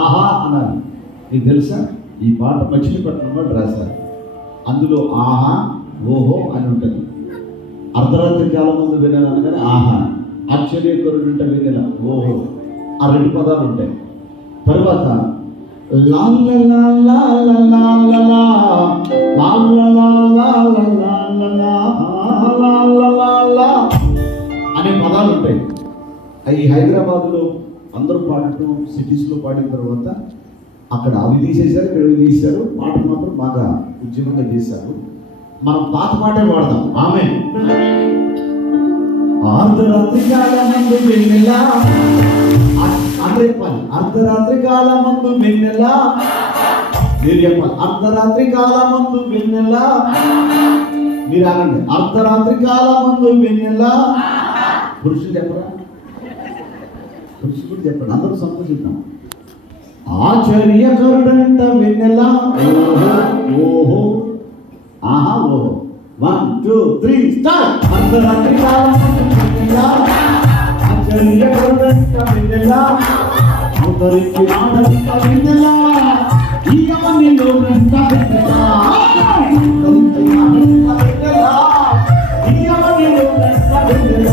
ఆహా అన్నారు. నీకు తెలుసా, ఈ పాట మచిలీపట్నంలో రాశారు. అందులో ఆహా ఓహో అని ఉంటుంది. అర్ధరాత్రి కాలం ముందు వినెల అనగానే ఆహా, ఆశ్చర్యకరుడు అంటే వినెల, ఓహో, ఆ రెండు పదాలు ఉంటాయి. తర్వాత అనే పదాలు ఉంటాయి. అవి హైదరాబాద్లో అందరూ పాడటం, సిటీస్లో పాడిన తర్వాత అక్కడ అవి తీసేశారు, ఇక్కడ తీశారు. పాట మాత్రం బాగా ఉద్యమంగా చేశారు. మనం పాత పాటే వాడదాం. ఆమె అర్ధరాత్రి కాలమందు వెన్నెల, అర్ధరాత్రి కాలమందు వెన్నెల, మీరు చెప్పాలి. అర్ధరాత్రి కాలమందు వెన్నెల, మీరు అనండి. అర్ధరాత్రి కాలమందు వెన్నెల. పురుషులు చెప్పరా? పురుషులు కూడా చెప్పండి, అందరూ సంతోషిద్దాం. ఆశ్చర్యకరుడంట వెన్నెల, ఓహో ఓహో ఆహా ఓహో. 1 2 3 స్టార్ట్. అర్ధరాత్రి కాలమందు వెన్నెల, ఆశ్చర్యకరుడంట వెన్నెల, ఉదరికి ఆడంట వెన్నెల, ఈయమనిలో రంట వెన్నెల, ఈయమనిలో రంట వెన్నెల.